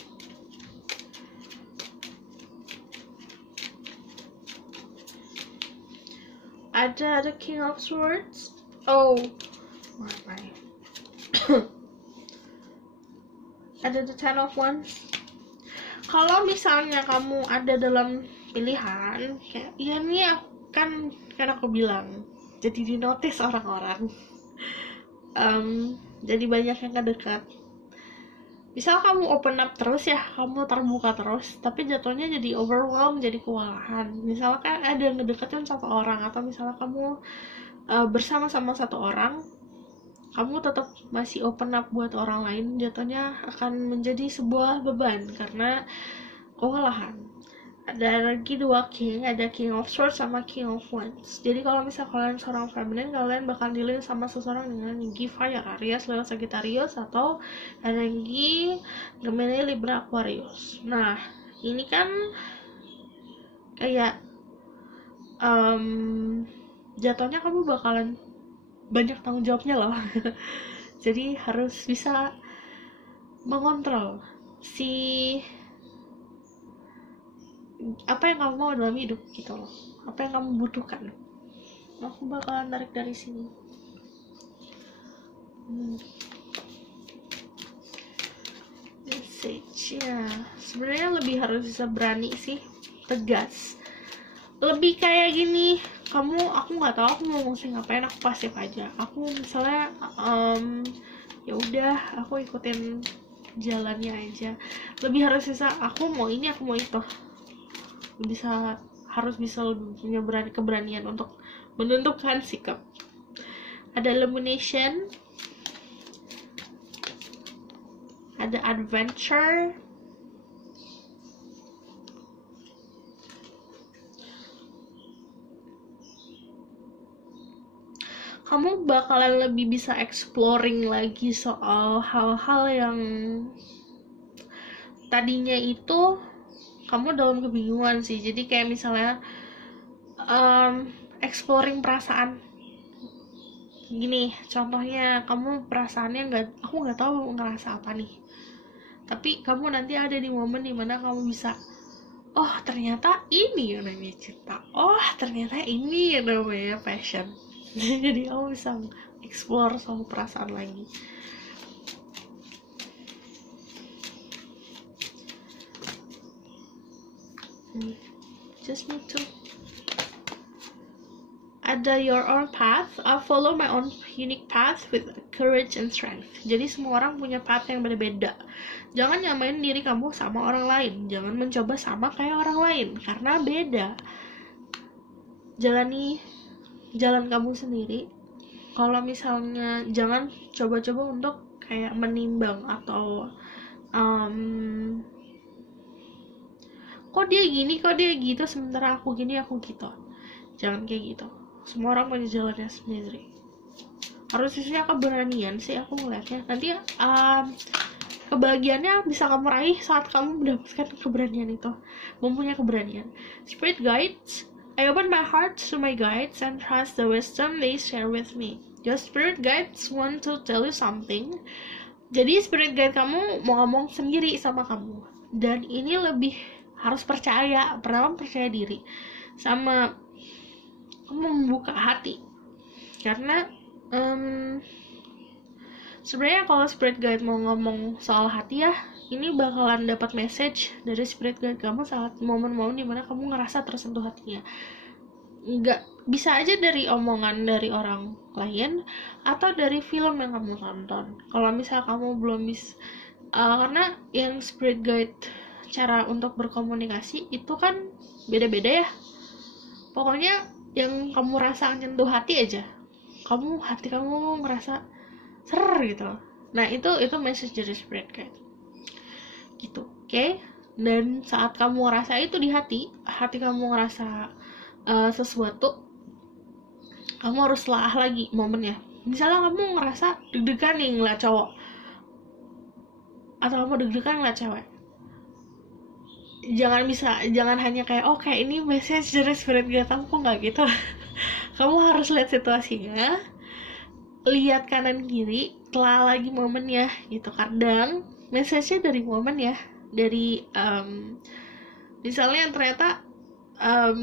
Ada the King of Swords. Oh my. Ada the Ten of Wands. Kalau misalnya kamu ada dalam pilihan kayak ya nih, kan aku bilang jadi di notice orang-orang, jadi banyak yang ngedekat. Misal kamu open up terus ya, kamu terbuka terus, tapi jatuhnya jadi overwhelmed, jadi kewalahan. Misalkan ada yang ngedekatin satu orang, atau misalnya kamu bersama-sama satu orang, kamu tetap masih open up buat orang lain, jatuhnya akan menjadi sebuah beban karena kewalahan. Ada lagi dua king, ada King of Swords sama King of Wands. Jadi kalau misal kalian seorang feminine, kalian bakal dealing sama seseorang dengan energi fire, Aries, Leo, Sagittarius, atau energi Gemini, Libra, Aquarius. Nah, ini kan kayak jatuhnya kamu bakalan banyak tanggung jawabnya loh. Jadi harus bisa mengontrol si apa yang kamu mau dalam hidup gitu loh, apa yang kamu butuhkan. Aku bakalan tarik dari sini. Message ya, sebenarnya lebih harus bisa berani sih, tegas, lebih kayak gini. Aku nggak tahu aku mau ngomong ngapain, aku pasif aja. Aku misalnya ya udah aku ikutin jalannya aja. Lebih harus bisa, aku mau ini, aku mau itu. Harus bisa punya keberanian untuk menentukan sikap. Ada illumination, ada adventure, kamu bakalan lebih bisa exploring lagi soal hal-hal yang tadinya itu kamu dalam kebingungan sih. Jadi kayak misalnya exploring perasaan gini, contohnya kamu perasaannya aku nggak tahu ngerasa apa nih, tapi kamu nanti ada di momen dimana kamu bisa, oh ternyata ini yang namanya cinta, oh ternyata ini yang namanya passion. Jadi kamu bisa explore soal perasaan lagi. Just need to ada your own path. I follow my own unique path with courage and strength. Jadi semua orang punya path yang berbeda. Jangan nyamain diri kamu sama orang lain. Jangan mencoba sama kayak orang lain karena beda. Jalani jalan kamu sendiri. Kalau misalnya jangan coba-coba untuk kayak menimbang atau kok dia gini, kok dia gitu, sementara aku gini, aku gitu. Jangan kayak gitu. Semua orang punya jalannya sendiri. Harus isinya keberanian sih aku ngeliatnya. Nanti kebahagiaannya bisa kamu raih saat kamu mendapatkan keberanian itu. Mempunyai keberanian. Spirit guides, I open my heart to my guides and trust the wisdom they share with me. Your spirit guides want to tell you something. Jadi spirit guide kamu mau ngomong sendiri sama kamu. Dan ini lebih harus percaya. Pertama percaya diri. Sama kamu membuka hati. Karena sebenarnya kalau spirit guide mau ngomong soal hati ya, ini bakalan dapat message dari spirit guide kamu saat momen-momen dimana kamu ngerasa tersentuh hatinya. Nggak bisa aja dari omongan dari orang lain atau dari film yang kamu tonton. Kalau misal kamu belum bisa, karena yang spirit guide cara untuk berkomunikasi itu kan beda-beda ya. Pokoknya yang kamu rasa nyentuh hati aja, hati kamu ngerasa ser gitu. Nah itu message dari spirit guide gitu, oke? Dan saat kamu ngerasa itu di hati kamu ngerasa sesuatu, kamu harus telah lagi momennya. Misalnya kamu ngerasa deg-degan nih ngeliat cowok, atau kamu deg-degan ngeliat cewek, jangan hanya kayak oh kayak ini message dari spirit guide kamu, kok nggak gitu. Kamu harus lihat situasinya, lihat kanan kiri, telah lagi momennya gitu. Kadang message-nya dari momen ya, dari misalnya ternyata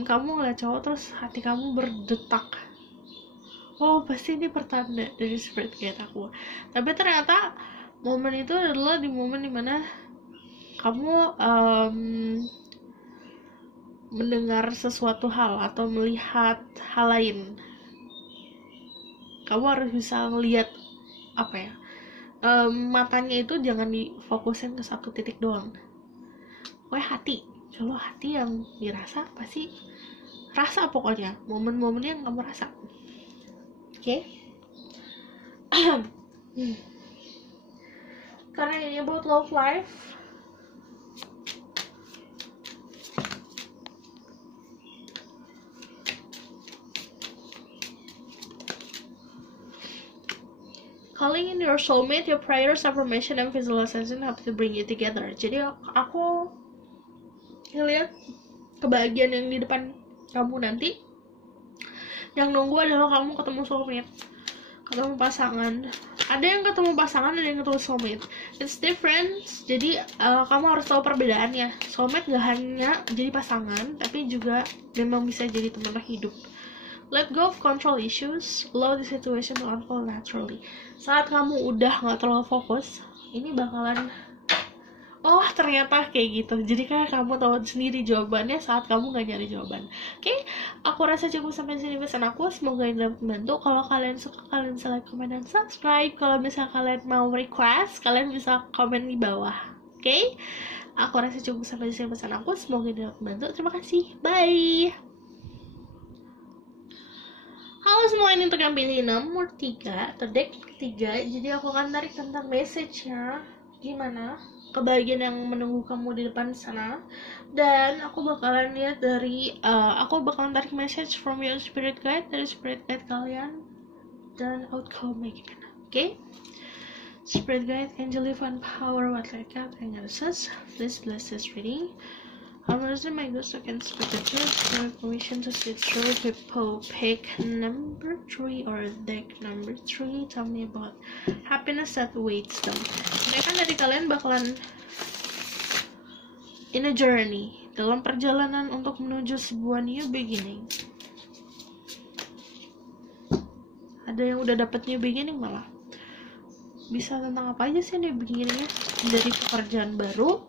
kamu ngeliat cowok terus hati kamu berdetak, oh pasti ini pertanda dari spirit guide aku. Tapi ternyata momen itu adalah di momen dimana kamu mendengar sesuatu hal atau melihat hal lain. Kamu harus bisa ngelihat apa ya, matanya itu jangan difokusin ke satu titik doang. Hati, kalau hati yang dirasa pasti rasa, pokoknya momen-momennya yang kamu rasa. Oke? Karena ini about love life, calling in your soulmate, your prayers, affirmation, and visualization have to bring you together. Jadi aku ngeliat kebahagiaan yang di depan kamu nanti. Yang nunggu adalah kamu ketemu soulmate, ketemu pasangan. Ada yang ketemu pasangan, ada yang ketemu soulmate. It's different. Jadi kamu harus tahu perbedaannya. Soulmate gak hanya jadi pasangan, tapi juga memang bisa jadi teman hidup. Let go of control issues, allow the situation to unfold naturally. Saat kamu udah gak terlalu fokus, ini bakalan, oh ternyata kayak gitu. Jadi kayak kamu tahu sendiri jawabannya saat kamu gak nyari jawaban. Oke, aku rasa cukup sampai sini pesan aku. Semoga ini dapat membantu. Kalau kalian suka, kalian bisa like, comment, dan subscribe. Kalau misalnya kalian mau request, kalian bisa komen di bawah. Oke, aku rasa cukup sampai sini pesan aku. Semoga ini dapat membantu. Terima kasih. Bye. Halo semua, ini untuk yang pilih nomor 3 atau deck 3. Jadi aku akan tarik tentang message-nya, gimana kebahagiaan yang menunggu kamu di depan sana. Dan aku bakalan lihat dari aku bakalan tarik message from your spirit guide, dari spirit guide kalian, dan outcome-nya gimana. Oke? Spirit guide, angel, divine power, what like God, and goddesses, please bless this reading. I'm using my ghost against spectators for permission to see through people. Pick number 3 or deck number 3. Tell me about happiness that waits them. Mereka dari kalian bakalan in a journey, dalam perjalanan untuk menuju sebuah new beginning. Ada yang udah dapet new beginning malah. Bisa tentang apa aja sih new beginningnya? Dari pekerjaan baru,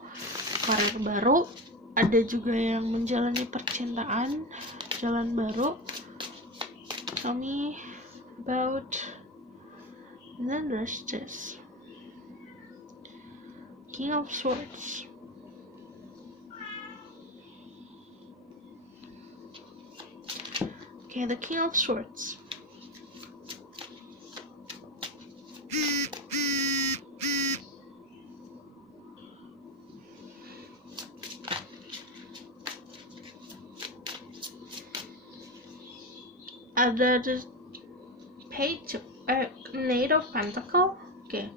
karir baru. Ada juga yang menjalani percintaan, jalan baru. Tell me about. And then there's this King of Swords. Okay, the King of Swords. Ada the page, Knight of Pentacle. Okay.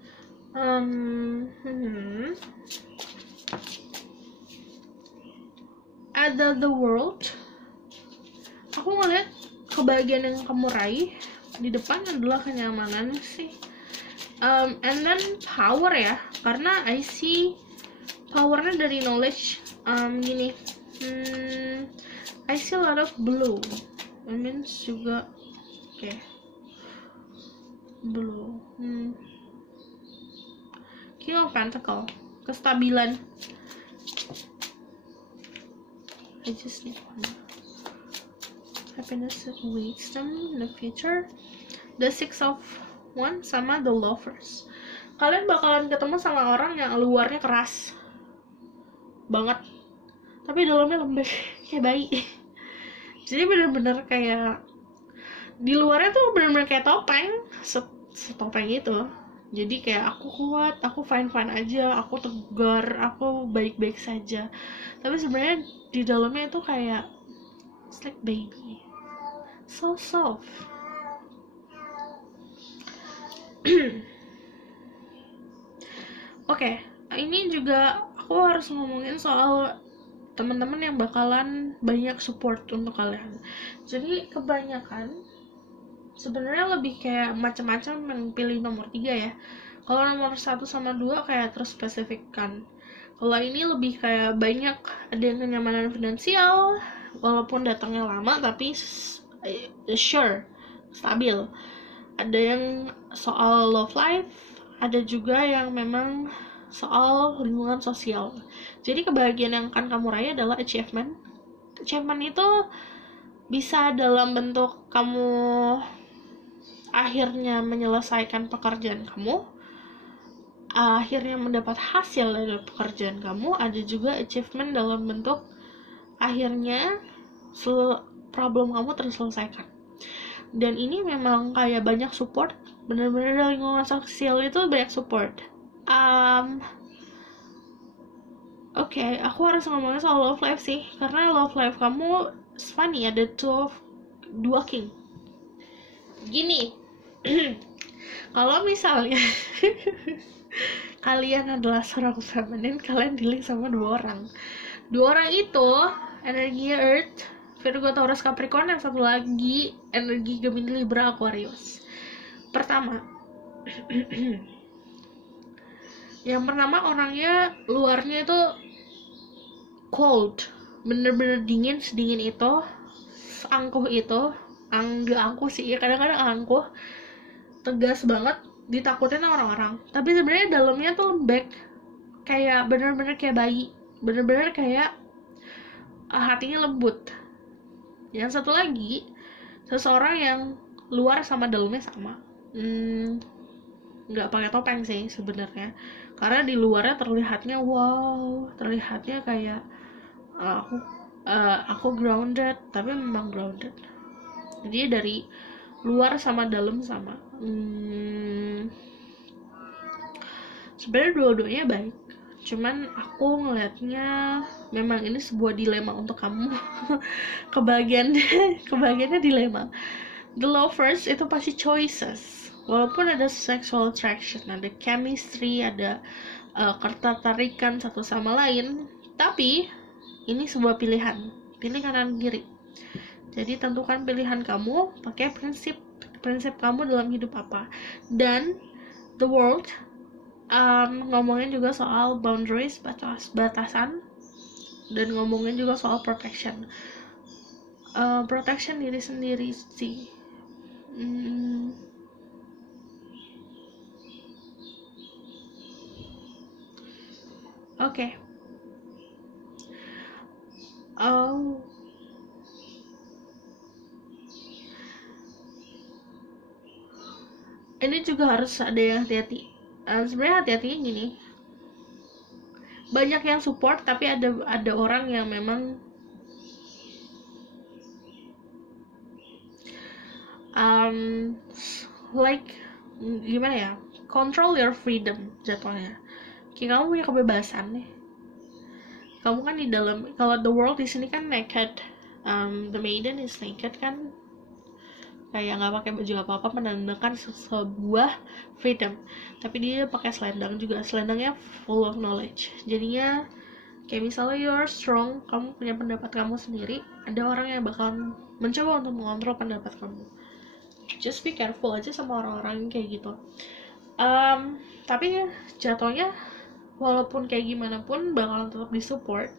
Ada the World. Aku ngeliat kebahagiaan yang kamu raih di depan adalah kenyamanan sih. And then power ya, karena I see powernya dari knowledge. Gini, I see a lot of blue. I mean juga, okay. Blue. King of Pentacle, kestabilan. I just need one. Happiness that waits them in the future. The Six of Wands sama the Lovers. Kalian bakalan ketemu sama orang yang luarnya keras banget, tapi dalamnya lembek kayak bayi. Jadi bener-bener kayak di luarnya tuh bener-bener kayak topeng, setopeng itu. Jadi kayak aku kuat, aku fine-fine aja, aku tegar, aku baik-baik saja. Tapi sebenarnya di dalamnya itu kayak it's like baby, so soft. Oke, ini juga aku harus ngomongin soal teman-teman yang bakalan banyak support untuk kalian. Jadi kebanyakan sebenarnya lebih kayak macam-macam yang pilih nomor 3 ya. Kalau nomor 1 sama 2 kayak terspesifikkan. Kalau ini lebih kayak banyak, ada yang kenyamanan finansial walaupun datangnya lama tapi sure, stabil. Ada yang soal love life, ada juga yang memang soal lingkungan sosial. Jadi kebahagiaan yang akan kamu raih adalah achievement. Achievement itu bisa dalam bentuk kamu akhirnya menyelesaikan pekerjaan kamu, akhirnya mendapat hasil dari pekerjaan kamu. Ada juga achievement dalam bentuk akhirnya problem kamu terselesaikan. Dan ini memang kayak banyak support, bener-bener dari lingkungan sosial itu banyak support. Oke, aku harus ngomongin soal love life sih, karena love life kamu funny, ada dua king. Gini, kalau misalnya kalian adalah seorang feminin, kalian dealing sama dua orang itu energi Earth, Virgo, Taurus, Capricorn. Yang satu lagi energi Gemini, Libra, Aquarius. Pertama yang pertama, orangnya luarnya itu cold, bener-bener dingin, sedingin itu, angkuh itu, nggak angkuh sih ya, kadang-kadang angkuh, tegas banget, ditakutin orang-orang, tapi sebenarnya dalamnya tuh lembek, kayak bener-bener kayak bayi, bener-bener kayak hatinya lembut. Yang satu lagi, seseorang yang luar sama dalamnya sama, nggak pakai topeng sih sebenarnya, karena di luarnya terlihatnya wow, terlihatnya kayak aku grounded, tapi memang grounded. Jadi dari luar sama dalam sama. Sebenarnya dua-duanya baik, cuman aku ngelihatnya memang ini sebuah dilema untuk kamu. kebahagiaannya dilema. The lovers itu pasti choices. Walaupun ada sexual attraction, ada chemistry, ada ketertarikan satu sama lain, tapi ini sebuah pilihan, pilih kanan kiri. Jadi tentukan pilihan kamu, pakai prinsip kamu dalam hidup apa. Dan the world ngomongin juga soal boundaries, batasan, dan ngomongin juga soal protection. Protection diri sendiri sih. Oke. Ini juga harus ada yang hati-hati. Sebenarnya hati-hatinya gini, banyak yang support, tapi ada orang yang memang like gimana ya, control your freedom jatuhnya. Kayak kamu punya kebebasan nih, kamu kan di dalam, kalau the world di sini kan naked, the maiden is naked kan, kayak nggak pakai baju apa-apa, menandakan sebuah freedom. Tapi dia pakai selendang juga, selendangnya full of knowledge. Jadinya kayak misalnya you're strong, kamu punya pendapat kamu sendiri, ada orang yang bakal mencoba untuk mengontrol pendapat kamu. Just be careful aja sama orang-orang kayak gitu. Tapi jatuhnya walaupun kayak gimana pun bakalan tetap disupport.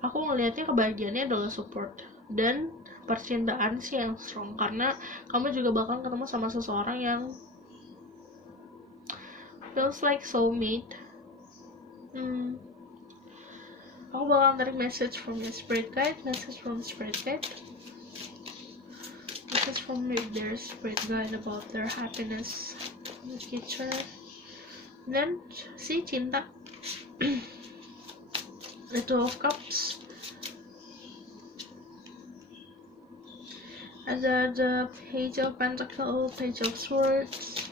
Aku ngelihatnya kebahagiaannya adalah support dan percintaan sih yang strong, karena kamu juga bakal ketemu sama seseorang yang feels like soulmate. Aku bakal tarik message from my spirit guide, message from their spirit guide about their happiness in the future. Dan si cinta, the Two of Cups, ada the Page of Pentacles, Page of Swords.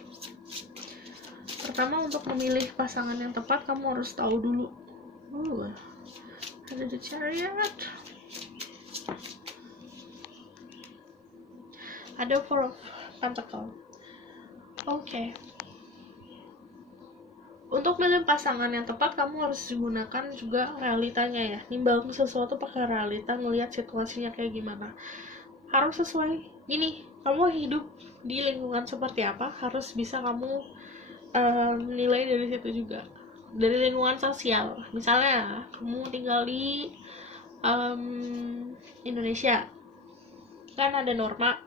Pertama, untuk memilih pasangan yang tepat, kamu harus tahu dulu. Ada the Chariot, ada Four of Pentacles. Oke. Untuk memilih pasangan yang tepat, kamu harus gunakan juga realitanya ya. Nimbang sesuatu pakai realita, ngelihat situasinya kayak gimana. Harus sesuai. Gini, kamu hidup di lingkungan seperti apa, harus bisa kamu nilai dari situ juga. Dari lingkungan sosial. Misalnya, kamu tinggal di Indonesia, kan ada norma,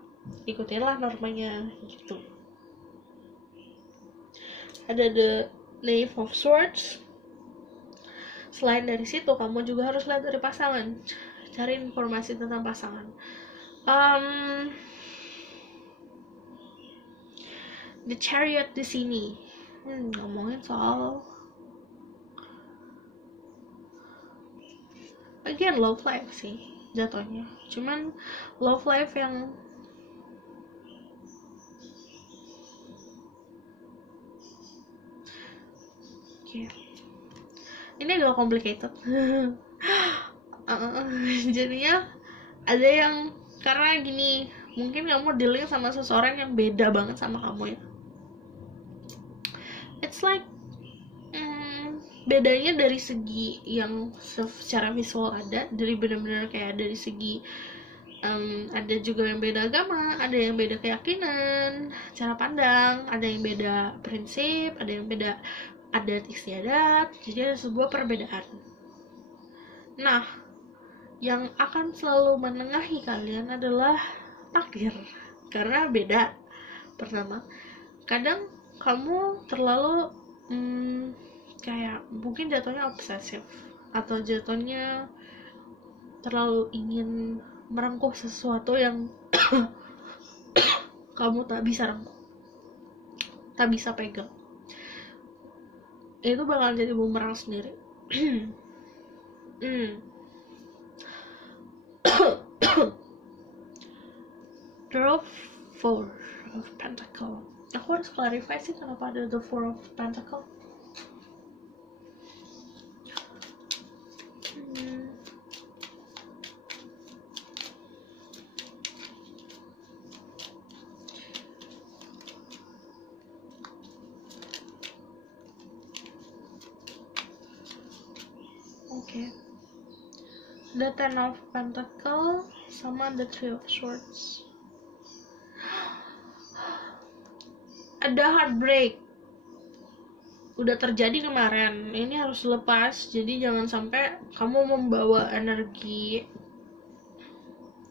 ikutinlah normanya gitu. Ada the Knave of Swords. Selain dari situ, kamu juga harus lihat dari pasangan, cari informasi tentang pasangan. The Chariot di sini ngomongin soal again love life sih jatuhnya, cuman love life yang ini agak complicated. Jadinya ada yang, karena gini, mungkin kamu dealing sama seseorang yang beda banget sama kamu ya. It's like bedanya dari segi yang secara visual ada, dari benar-benar kayak dari segi ada juga yang beda agama, ada yang beda keyakinan, cara pandang, ada yang beda prinsip, ada yang beda adat istiadat, jadi ada sebuah perbedaan. Nah, yang akan selalu menengahi kalian adalah takdir, karena beda. Pertama, kadang kamu terlalu kayak mungkin jatuhnya obsesif, atau jatuhnya terlalu ingin merengkuh sesuatu yang kamu tak bisa rengkuh, tak bisa pegang. Itu bakal jadi bumerang sendiri. The Four of Pentacle. Aku harus clarify sih kenapa ada The Four of Pentacle. Oke. The Ten of Pentacle sama The Three of Swords. Ada heartbreak udah terjadi kemarin, ini harus lepas. Jadi jangan sampai kamu membawa energi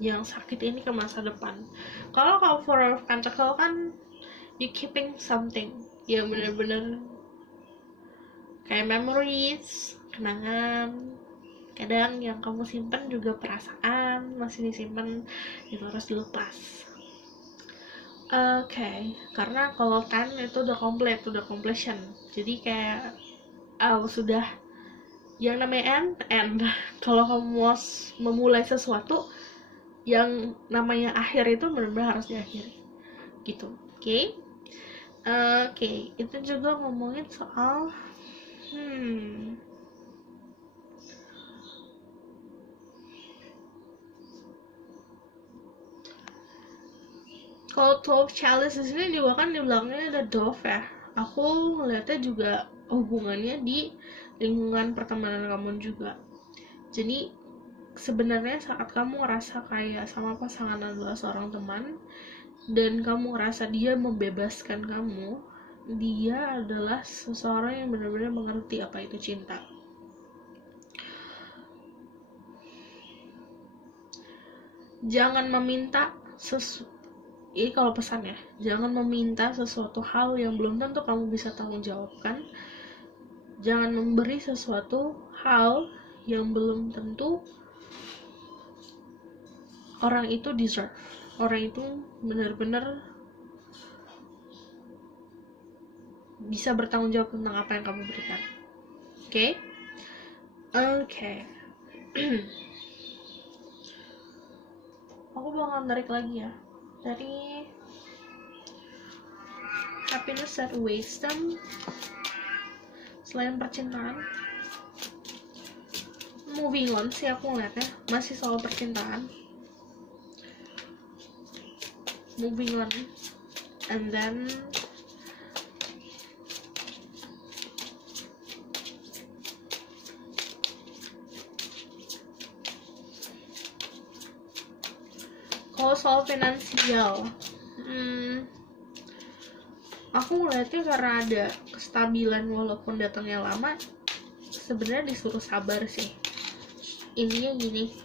yang sakit ini ke masa depan. Kalau Four of Pentacle kan you keeping something, ya bener-bener kayak memories, kenangan. Kadang yang kamu simpan juga perasaan masih disimpan, itu harus dilepas. Oke, karena kalau 10 itu udah complete, udah completion. Jadi kayak sudah yang namanya end. Kalau kamu mau memulai sesuatu, yang namanya akhir itu benar-benar harus diakhiri. Gitu. Oke. Itu juga ngomongin soal kalau 12 chalice di sini juga kan di belakangnya ada dove ya. Aku ngeliatnya juga hubungannya di lingkungan pertemanan kamu juga. Jadi sebenarnya saat kamu ngerasa kayak sama pasangan adalah seorang teman dan kamu ngerasa dia membebaskan kamu, dia adalah seseorang yang benar-benar mengerti apa itu cinta. Jangan meminta ini kalau pesannya, jangan meminta sesuatu hal yang belum tentu kamu bisa tanggung jawabkan. Jangan memberi sesuatu hal yang belum tentu orang itu deserve. Orang itu benar-benar bisa bertanggung jawab tentang apa yang kamu berikan. Oke. Aku bakal tarik lagi ya dari Happiness and Wisdom. Selain percintaan, moving on sih aku ngeliatnya masih soal percintaan. Moving on, and then kalau soal finansial, aku ngeliatnya karena ada kestabilan walaupun datangnya lama, sebenarnya disuruh sabar sih. Intinya gini,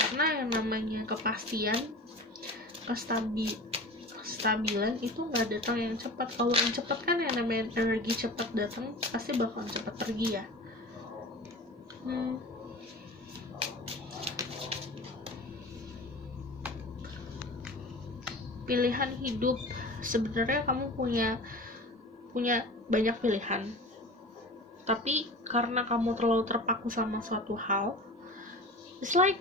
karena yang namanya kepastian, kestabilan itu nggak datang yang cepat. Kalau yang cepat kan yang namanya energi cepat datang pasti bakalan cepat pergi ya. Pilihan hidup, sebenarnya kamu punya banyak pilihan, tapi karena kamu terlalu terpaku sama suatu hal, it's like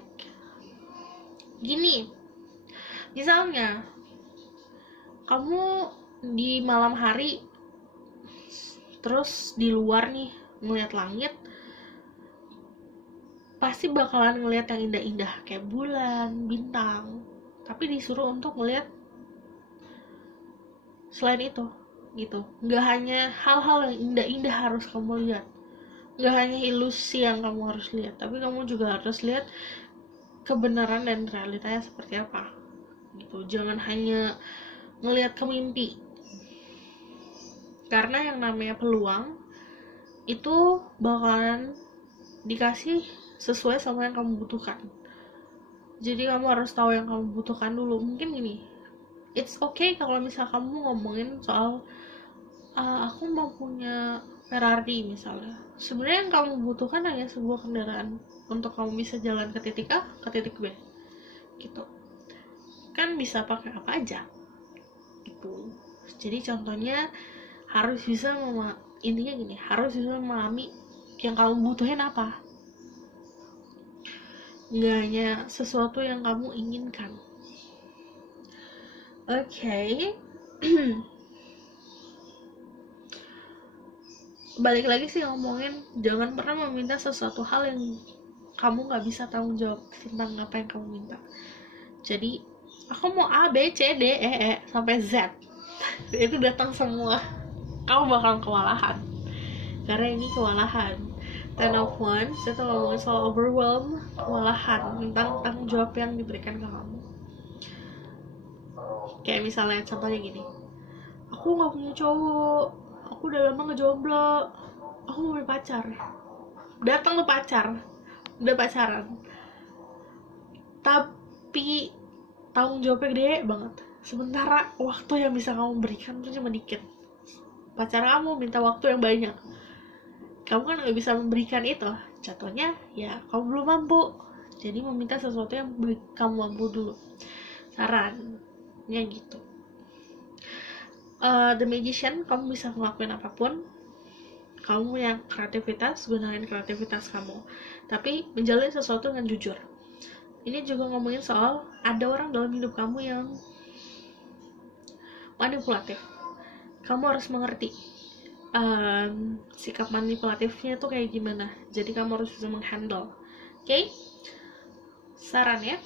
gini, misalnya kamu di malam hari terus di luar nih ngeliat langit, pasti bakalan ngeliat yang indah-indah kayak bulan, bintang, tapi disuruh untuk ngeliat selain itu gitu. Nggak hanya hal-hal yang indah-indah harus kamu lihat, Nggak hanya ilusi yang kamu harus lihat, tapi kamu juga harus lihat kebenaran dan realitanya seperti apa gitu. Jangan hanya ngelihat ke mimpi, karena yang namanya peluang itu bakalan dikasih sesuai sama yang kamu butuhkan. Jadi kamu harus tahu yang kamu butuhkan dulu. Mungkin gini, it's okay kalau misal kamu ngomongin soal aku mau punya Ferrari misalnya. Sebenarnya yang kamu butuhkan hanya sebuah kendaraan untuk kamu bisa jalan ke titik A ke titik B gitu. Kan bisa pakai apa aja gitu. Jadi contohnya harus bisa intinya gini, harus bisa memahami yang kamu butuhin apa, nggak hanya sesuatu yang kamu inginkan. Oke. Balik lagi sih ngomongin, jangan pernah meminta sesuatu hal yang kamu nggak bisa tanggung jawab tentang apa yang kamu minta. Jadi aku mau A, B, C, D, E sampai Z itu datang semua, kamu bakal kewalahan, karena ini kewalahan. Ten of Wands itu ngomongin soal overwhelm, kewalahan tentang tanggung jawab yang diberikan ke kamu. Kayak misalnya contohnya gini, aku nggak punya cowok, aku udah lama ngejomblo, aku mau punya pacar. Datang tuh pacar, udah pacaran, tapi tanggung jawabnya gede banget, sementara waktu yang bisa kamu berikan tuh cuma dikit. Pacar kamu minta waktu yang banyak, kamu kan nggak bisa memberikan itu. Contohnya ya kamu belum mampu, jadi meminta sesuatu yang kamu mampu dulu. Sarannya gitu. The Magician, kamu bisa ngelakuin apapun. Kamu yang kreativitas, gunain kreativitas kamu, tapi menjalin sesuatu dengan jujur. Ini juga ngomongin soal ada orang dalam hidup kamu yang manipulatif. Kamu harus mengerti sikap manipulatifnya tuh kayak gimana. Jadi kamu harus bisa menghandle. Oke? Saran ya.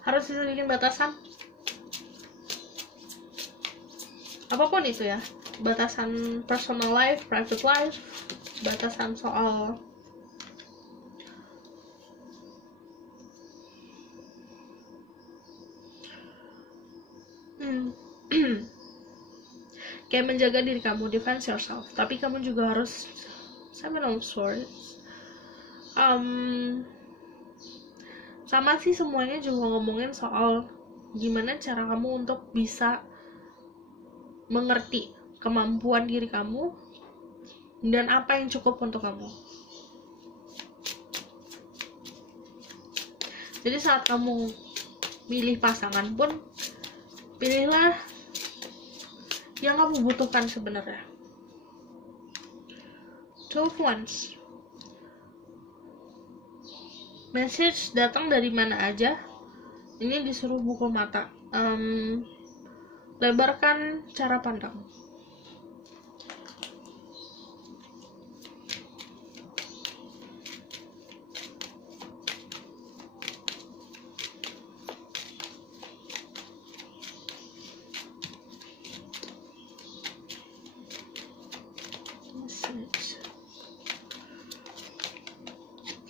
Harus bisa bikin batasan, apapun itu ya, batasan personal life, private life, batasan soal kayak menjaga diri kamu, defense yourself. Tapi kamu juga harus Seven of Swords, sama sih semuanya juga ngomongin soal gimana cara kamu untuk bisa mengerti kemampuan diri kamu dan apa yang cukup untuk kamu. Jadi saat kamu milih pasangan pun, pilihlah yang kamu butuhkan sebenarnya. Two of Wands, message datang dari mana aja. Ini disuruh pukul mata. Lebarkan cara pandang.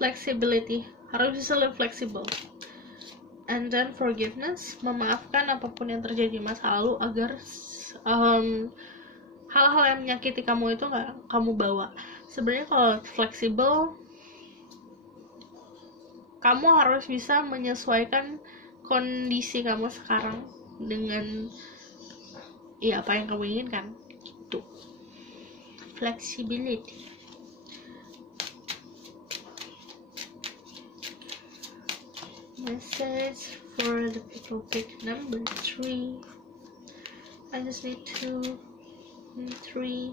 Flexibility, harus bisa lebih fleksibel. And then forgiveness, memaafkan apapun yang terjadi di masa lalu agar hal-hal yang menyakiti kamu itu nggak kamu bawa. Sebenarnya kalau fleksibel, kamu harus bisa menyesuaikan kondisi kamu sekarang dengan ya apa yang kamu inginkan. Itu flexibility. Message for the people pick number 3. I just need 2 and 3.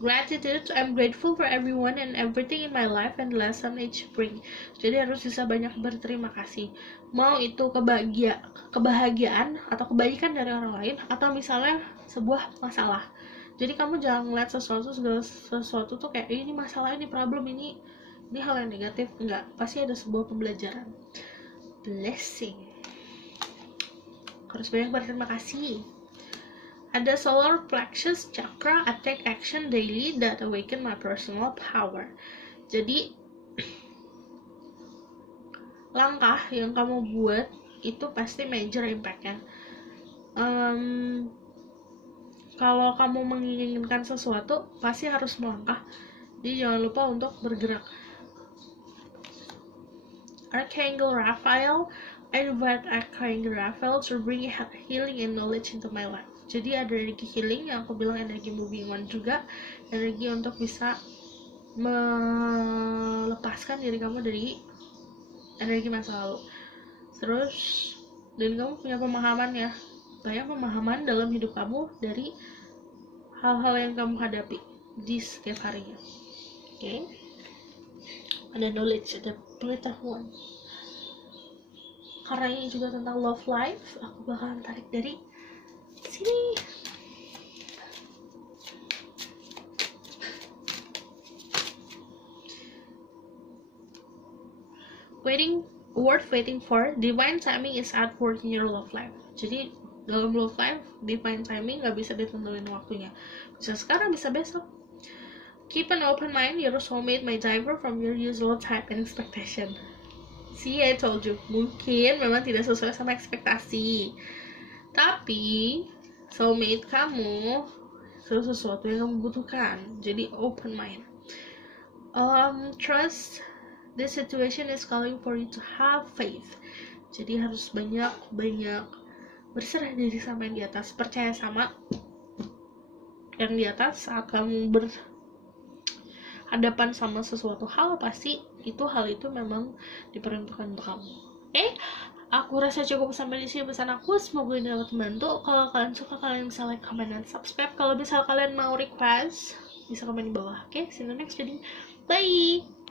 Gratitude, I'm grateful for everyone and everything in my life and lesson each bring. Jadi harus bisa banyak berterima kasih. Mau itu kebahagiaan atau kebaikan dari orang lain, atau misalnya sebuah masalah. Jadi kamu jangan ngeliat segala sesuatu tuh kayak ini masalah, ini problem, ini hal yang negatif. Enggak, pasti ada sebuah pembelajaran. Blessing. Harus banyak berterima kasih. Ada solar plexus chakra, I take action daily that awaken my personal power. Jadi langkah yang kamu buat itu pasti major impact-nya. Kalau kamu menginginkan sesuatu, pasti harus melangkah. Jadi jangan lupa untuk bergerak. Archangel Raphael, I invite Archangel Raphael to bring healing and knowledge into my life. Jadi ada energi healing, yang aku bilang energi moving on juga, energi untuk bisa melepaskan diri kamu dari energi masa lalu. Terus, dan kamu punya pemahaman ya, banyak pemahaman dalam hidup kamu dari hal-hal yang kamu hadapi di setiap harinya. Oke? Ada knowledge, ada pengetahuan. Karena ini juga tentang love life, aku bakalan tarik dari sini. Worth waiting for, divine timing is at work in your love life. Jadi dalam love life, divine timing gak bisa ditentuin waktunya. Bisa sekarang, bisa besok. Keep an open mind, your soulmate may differ from your usual type and expectation. See, I told you, mungkin memang tidak sesuai sama ekspektasi, tapi soulmate kamu sesuatu yang kamu butuhkan. Jadi open mind. Trust this situation is calling for you to have faith. Jadi harus banyak berserah diri sama yang di atas, percaya sama yang di atas. Saat kamu berhadapan sama sesuatu hal, pasti hal itu memang diperuntukkan untuk kamu. Aku rasa cukup sampai di sini pesan aku. Semoga ini dapat membantu. Kalau kalian suka, kalian bisa like, comment, dan subscribe. Kalau misal kalian mau request, bisa komen di bawah. See you in the next video. Bye.